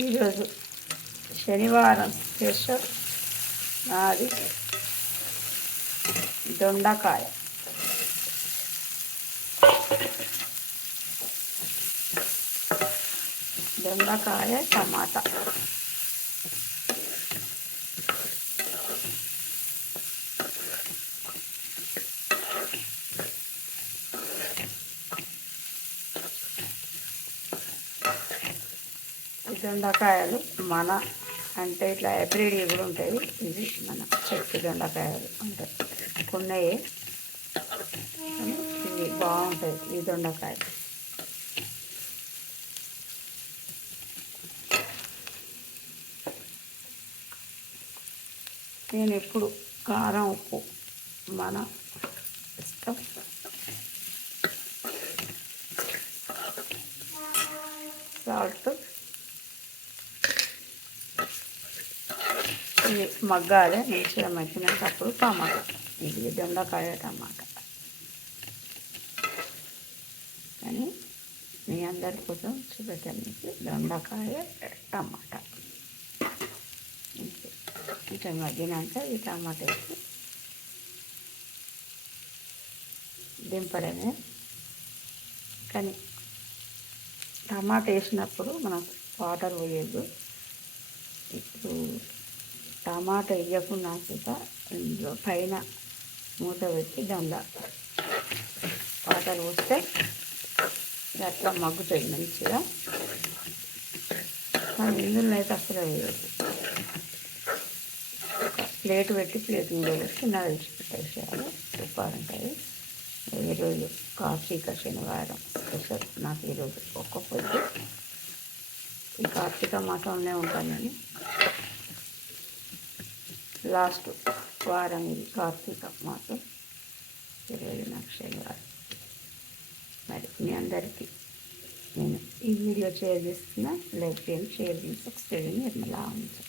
ఈరోజు శనివారం స్పెషల్ నాది దొండకాయ. దొండకాయ టమాటా. దొండకాయలు మన అంటే ఇట్లా హైబ్రిడ్ కూడా ఉంటాయి. ఇది మన చెట్టు దొండకాయలు ఉంటాయి. కొన్నయే ఇది బాగుంటుంది. ఈ దొండకాయ నేను ఎప్పుడు కారం ఉప్పు మన ఇష్టం. సాల్ట్ ఇది మగ్గాలి. మంచిగా మగ్గినప్పుడు టమాటా. ఇది దొండకాయ టమాటా. కానీ మీ అందరి కోసం చూపెట్టాను మీకు దొండకాయ టమాటా. ఇట్లా మగ్గినాక ఈ టమాటా వేసి దింపడమే. కానీ టమాటా వేసినప్పుడు మనం వాటర్ పోయద్దు. ఇప్పుడు టమాటా వేయకుండా కూడా ఇందులో పైన మూత పెట్టి దానిలో వాటర్ పోస్తే అట్లా మగ్గుతాయి మంచిగా. కానీ ఇందులో అయితే అసలు వేయద్దు. ప్లేట్ పెట్టి ప్లేట్ మీద పెట్టి విడిచిపెట్టేసేయాలి. సూపర్ ఉంటుంది. ఈరోజు కార్తీక శనివారం స్పెషల్ నాకు ఈరోజు ఒక్క పొద్దు. ఈ కార్తీక మాసంలో ఉంటాను నేను. లాస్ట్ వారం ఇది కార్తీక మాసం. ఈరోజు నాకు శనివారం. మరి మీ అందరికీ నేను ఈ వీడియో షేర్ చేస్తున్నా. లైక్ చేయండి, షేర్ చేసి సబ్స్క్రైబ్ నిర్మలా ఉంది.